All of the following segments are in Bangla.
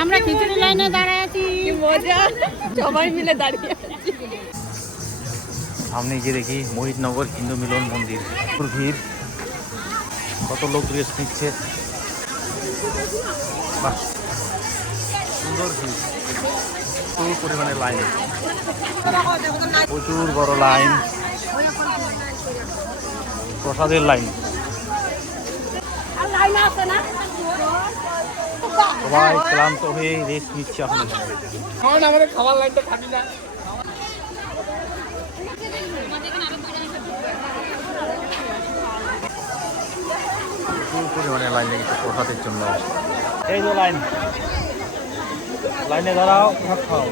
আমরা খিচুড়ি লাইনে দাঁড়ায় আছি, কি মজা, সবাই মিলে দাঁড়িয়ে আছি। সামনে গিয়ে দেখি মোহিতনগর হিন্দু মিলন মন্দির, ভিড়, কত লোক ড্রেস নিচ্ছে, বাহ সুন্দর ভিড়, প্রচুর পরিমাণে লাইন, প্রচুর বড় লাইন, প্রসাদের লাইন, সবাই ক্লান্ত হয়ে রেস্ট নিচ্ছে এখন। খাবার লাইনটা খাবি না। প্রচুর পরিমাণে লাইন লেগেছে প্রসাদের জন্য। এই যে লাইন, লাইনে দাঁড়াও, প্রসাদ খাও।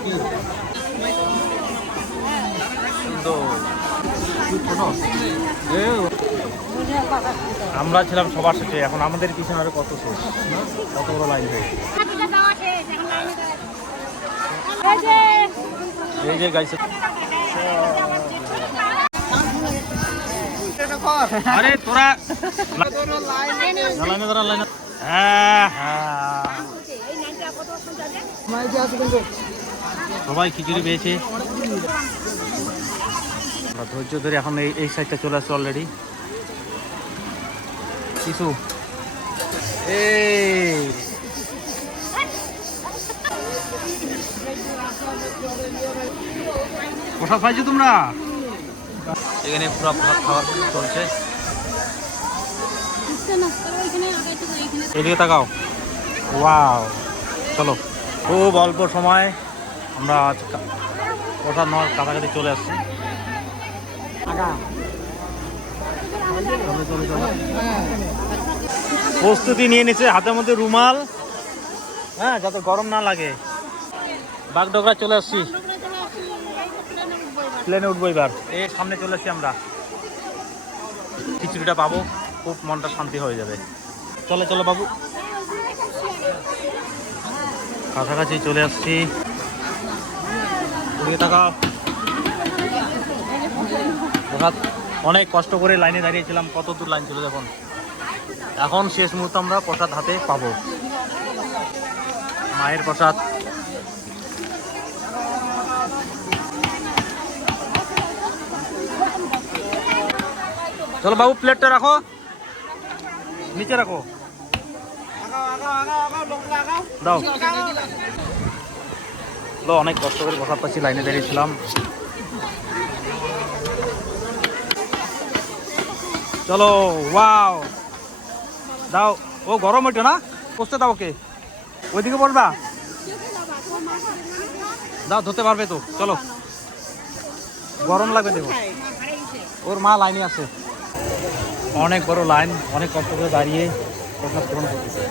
আমরা ছিলাম সবার শেষে, এখন আমাদের পিছনে আরো কত শেষ, কত বড় লাইন হয়েছে। এই যে গাইছে, আরে তোরা লাইনে দাঁড়া, লাইনে, হ্যাঁ হ্যাঁ, সবাই খিচুড়ি পেয়েছে। আমরা ধৈর্য ধরে এখন এই সাইডটা চলে আসছে অলরেডি। কিছু এই প্রসাদ পাইছো তোমরা? এখানে পুরো প্রসাদ খাওয়া চলছে। এদিকে তাকাও, ওয়াও, চলো। খুব অল্প সময় আমরা প্রসাদ নেওয়ার কাছাকাছি চলে আসছি। প্রস্তুতি নিয়ে নিচ্ছে, হাতের মধ্যে রুমাল, হ্যাঁ, যাতে গরম না লাগে। বাগডোগরা চলে আসছি, প্লেনে উঠবো এবার। এই সামনে চলে আসছি আমরা, খিচুড়িটা পাবো, খুব মনটা শান্তি হয়ে যাবে। চলো চলো বাবু, কাছাকাছি চলে আসছি। অনেক কষ্ট করে লাইনে দাঁড়িয়েছিলাম, কত দূর লাইন ছিল দেখুন। এখন শেষ মুহূর্তে আমরা প্রসাদ হাতে পাবো, মায়ের প্রসাদ। চলো বাবু, প্লেটটা রাখো, নিচে রাখো, দাও। অনেক কষ্ট করে প্রসাদ পাচ্ছি, লাইনে দাঁড়িয়েছিলাম। চলো, ওয়াও, দাও। ও গরম ওইটা না, বসতে দাও ওকে, ওইদিকে বলবা, দাও, ধরতে পারবে তো। চলো, গরম লাগবে, দেখো ওর মা লাইনে আছে। অনেক বড় লাইন, অনেক কষ্ট করে দাঁড়িয়ে প্রসাদ গ্রহণ করতেছে।